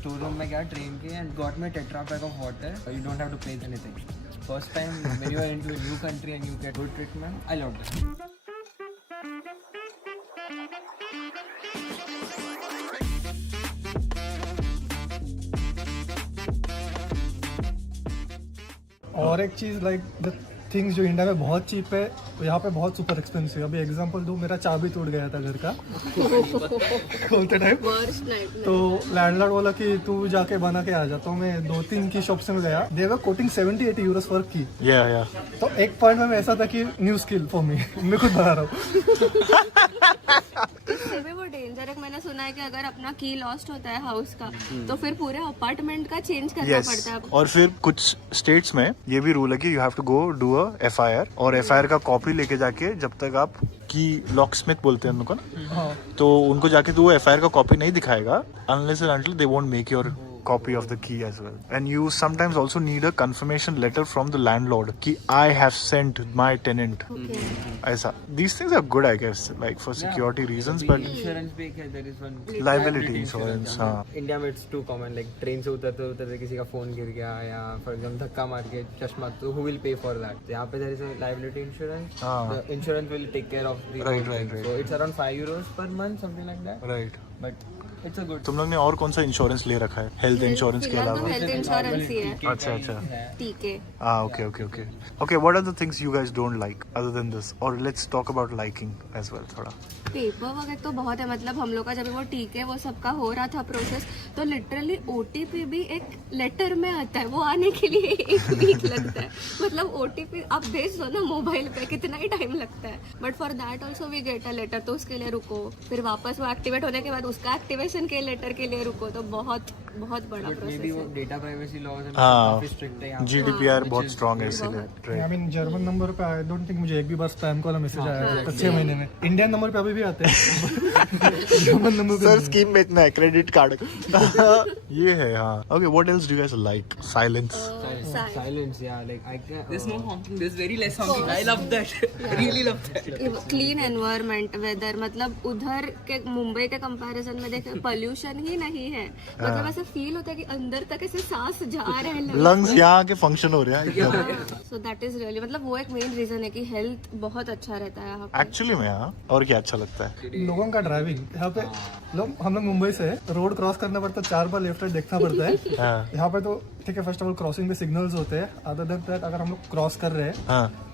Store room में गया train के and got me tetra pack of water. You don't have to pay anything. First time when you are into a new country and you get good treatment, I loved it. और एक चीज़ like the things जो India में बहुत cheap है यहाँ पे बहुत सुपर एक्सपेंसिव है. अभी एग्जांपल दूँ, मेरा चाबी टूट गया था घर का खोलते टाइम. तो लैंडलॉर्ड बोला कि तू जाके बना के आ जा. तो मैं 2-3 की शॉप्स में गया. दे वर कोटिंग 70-80 यूरोस फॉर की. तो एक पॉइंट में ऐसा था कि न्यू स्किल फॉर मी. मैं खुद बना रहा हूँ. वो डेंजर है. मैंने सुना है कि अगर अपना की लॉस्ट होता है हाउस का तो फिर पूरे अपार्टमेंट का चेंज करना पड़ता है. और फिर कुछ स्टेट्स में ये भी रूल है कि you have to go do a FIR और FIR का कॉपी लेके जाके जब तक आप की लॉक स्मिथ बोलते हैं उनको ना, तो उनको जाके तो वो FIR का कॉपी नहीं दिखाएगा unless and until they won't make your copy of the key as well. And you sometimes also need a confirmation letter from the landlord कि I have sent my tenant. ऐसा. These things are good I guess like for security reasons but insurance भी है. There is one liability insurance. हाँ. India में it's too common. Like train से उतरते उतरते किसी का फोन गिर गया या फॉर एग्जांपल धक्का मार के चश्मा, तो who will pay for that. यहाँ पे there is a liability insurance. The insurance will take care of the Right. सो इट्स अराउंड 5 euros per month something like that. Right. But it's a good. तुम लोग ने और कौन सा इंश्योरेंस ले रखा है हेल्थ इंश्योरेंस के अलावा? हेल्थ इंश्योरेंस ही है. अच्छा. टीके. Okay. What are the things you guys don't like other than this? Or let's talk about liking as well थोड़ा. पेपर वगैरह तो बहुत है. मतलब हम लोग का जब वो टीके वो सबका हो रहा था प्रोसेस, तो लिटरली OTP भी एक लेटर में आता है. वो आने के लिए 1 वीक लगता है. मतलब OTP आप भेज दो ना मोबाइल पे, कितना ही टाइम लगता है. But for that also we get a letter. तो उसके लिए रुको, फिर वापस वो एक्टिवेट होने के बाद उसका एक्टिवेशन के लेटर के लिए रुको. तो बहुत बहुत बड़ा मे प्रोसेस बी वो है. डेटा प्राइवेसी लॉज एंड हाँ. काफी स्ट्रिक्ट है यहाँ पे. GDPR बहुत स्ट्रॉन्ग है इसीलिए. आई मीन जर्मन नंबर पे आई डोंट थिंक मुझे एक भी बार स्पैम कॉल मैसेज आया है 6 महीने में. इंडियन नंबर पे अभी भी आते हैं. जर्मन नंबर पे सर स्कीम बेचना है क्रेडिट कार्ड. ये है. हाँ. Okay, what else do you guys like? Silence. Silence, yeah. Like I can. There's no honking. There's very less honking. I love that. Really love that. Clean environment weather. मतलब उधर के मुंबई के comparison में देखें pollution ही नहीं है. मतलब ऐसा फील होता है कि अंदर तक ऐसे सांस जा रहे हैं. लंग्स यहाँ के फंक्शन हो रहे हैं. सो दैट इज रियली मतलब वो एक मेन रीजन है कि हेल्थ बहुत अच्छा रहता है यहाँ पे. एक्चुअली में. हाँ. और क्या अच्छा लगता है? लोगों का ड्राइविंग. यहाँ पे हम लोग मुंबई से रोड क्रॉस करना पड़ता है, 4 बार लेफ्ट राइट देखना पड़ता है. यहाँ पे तो ठीक है, फर्स्ट ऑफ ऑल क्रॉसिंग पे सिग्नल्स होते हैं. अदर देन दैट अगर हम लोग क्रॉस कर रहे हैं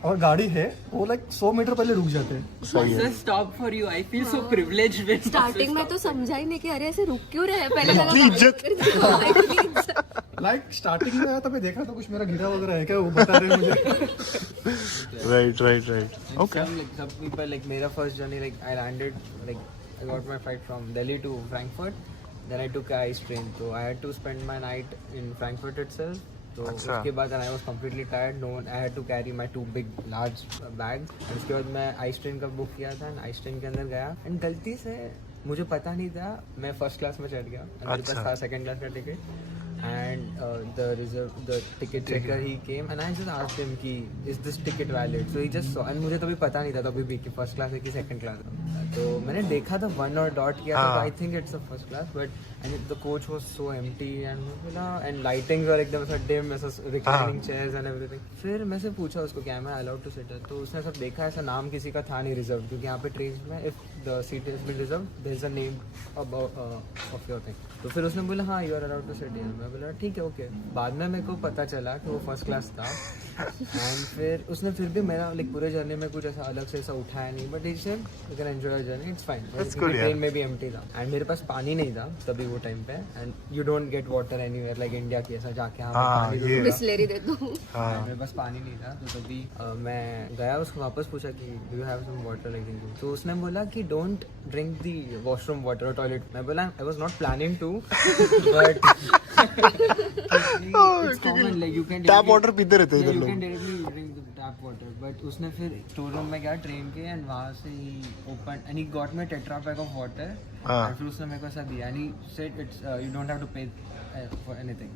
और गाड़ी है, वो लाइक 100 मीटर पहले रुक जाते हैं. सही है. Just stop for you. I feel so privileged when starting में तो समझा ही नहीं कि अरे ऐसे रुक क्यों रहे हैं. पहले लाइक स्टार्टिंग में आया तो मैं देखा तो कुछ मेरा गिरा वगैरह है क्या, वो बता रहे हैं मुझे. Right. Okay. Some people like मेरा first journey like I landed like I got my flight from Delhi to Frankfurt. Then I took a ice train. So I had to spend my night in Frankfurt itself. तो उसके बाद I was completely tired. No one, I had to carry my 2 big large bags. और उसके बाद मैं ice train का book किया था. आइस ट्रेन के अंदर गया एंड गलती से मुझे पता नहीं था, मैं फर्स्ट क्लास में चढ़ गया. मेरे पास था सेकंड क्लास का ticket. And the ticket checker he came and I just asked him कि is this ticket valid? So he just saw and मुझे तभी पता नहीं था तभी भी कि फर्स्ट क्लास है कि सेकंड क्लास है. तो मैंने देखा था 1 और डॉट किया था. I think it's a first class but and the coach was so empty and lightings were एकदम ऐसा डिम, ऐसा रिक्लाइनिंग चेयर्स एंड एवरीथिंग. फिर मैं से पूछा उसको क्या मैं अलाउड टू सिट. तो उसने सब देखा, ऐसा नाम किसी का था नहीं रिजर्व, क्योंकि यहाँ पे ट्रेन में if the seat is been reserve there is a name of your thing. तो फिर उसने बोला हाँ you are allowed to sit here. मैं बोला ठीक है ओके. बाद में मेरे को पता चला कि वो फर्स्ट क्लास था. एंड फिर उसने फिर भी मेरा लाइक पूरे जर्नी में कुछ ऐसा अलग से ऐसा उठाया नहीं. But he said you can enjoy journey, it's fine. Train में भी एम्प्टी था एंड मेरे पास पानी नहीं था तभी वो टाइम पे. And you don't get water anywhere like India की ऐसा जाके पानी दो. बिस्लेरी दे दो. मेरे पास पानी नहीं था. तो तभी मैं गया, उसको वापस पूछा कि do you have some water like. तो उसने बोला कि don't drink the washroom water और टॉयलेट. मैं बोला I was not planning to but it's common like you can tap water पीते रहते हैं इधर you लोग. can directly drink the tap water. But उसने फिर स्टोर रूम में गया ट्रेन के एंड वहाँ से ही open and he got me tetra pack of water. और फिर उसने मेरे को ऐसा दिया and he said it's you don't have to pay for anything.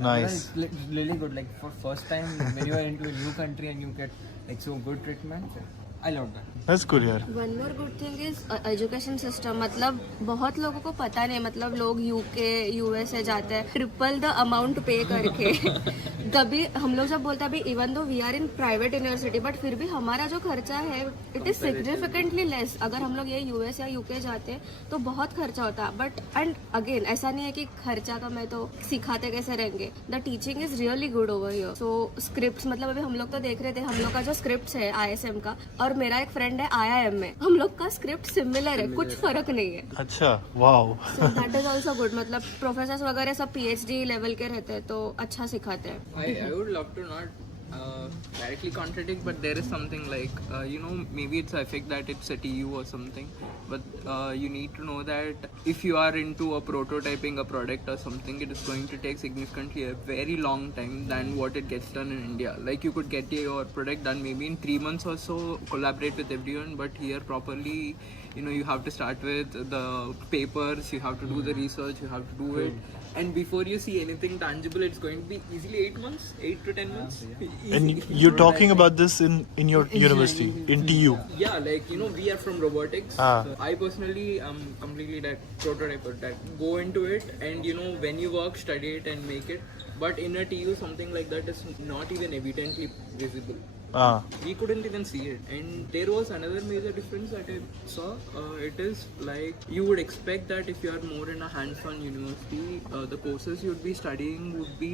Nice. It's really good like for first time when you are into a new country and you get like so good treatment. I loved that. That's good यार. One more good thing is education system. मतलब बहुत लोगों को पता नहीं, मतलब लोग UK USA जाते हैं ट्रिपल द अमाउंट पे करके. तभी हम लोग जब बोलते हैं अभी even though we are in private university but फिर भी हमारा जो खर्चा है इट इज सिग्निफिकेंटली लेस. अगर हम लोग ये यूएस या यूके जाते हैं तो बहुत खर्चा होता है. बट एंड अगेन ऐसा नहीं है कि खर्चा कम है तो सिखाते कैसे रहेंगे. The teaching is really good over here. So script मतलब अभी हम लोग तो देख रहे थे हम लोग का जो स्क्रिप्ट है ISM का, और मेरा एक फ्रेंड है IIM में, हम लोग का स्क्रिप्ट सिमिलर है, कुछ फर्क नहीं है. अच्छा, wow. That is also good. मतलब प्रोफेसर वगैरह सब PhD लेवल के रहते हैं तो अच्छा सिखाते हैं. I would love to not directly contradict, but there is something like maybe it's a effect that it's a TU or something, but you need to know that if you are into a prototyping a product or something, it is going to take significantly a very long time than what it gets done in India. Like you could get your product done maybe in 3 months or so, collaborate with everyone, but here properly you have to start with the papers, you have to do the research, you have to do it, and before you see anything tangible it's going to be easily 8 to 10 months. And you're talking about this in your university, in TU. Yeah, like we are from robotics. So I personally am completely that prototyper that go into it, and when you work, study it and make it. But in a TU something like that is not even evidently visible. We couldn't even see it. And there was another major difference that I saw. It is like you would expect that if you are more in a hands-on university, the courses you would be studying would be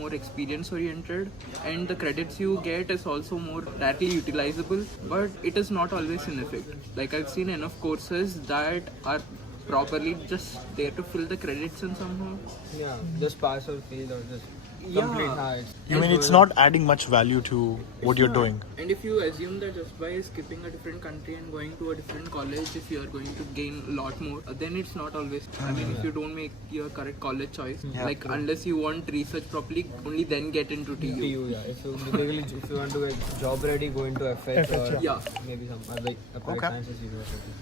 more experience oriented, and the credits you get is also more directly utilizable, but it is not always in effect. Like I've seen enough courses that are properly just there to fill the credits and somehow. Yeah, just pass or fail or just complete. I mean, it's not adding much value to what you're doing. And if you assume that just by skipping a different country and going to a different college, if you are going to gain a lot more, then it's not always. I mean, if you don't make your correct college choice, like unless you want research properly, only then get into TU. TU, yeah. If you want to get job ready, go into FH or maybe some like applied sciences university.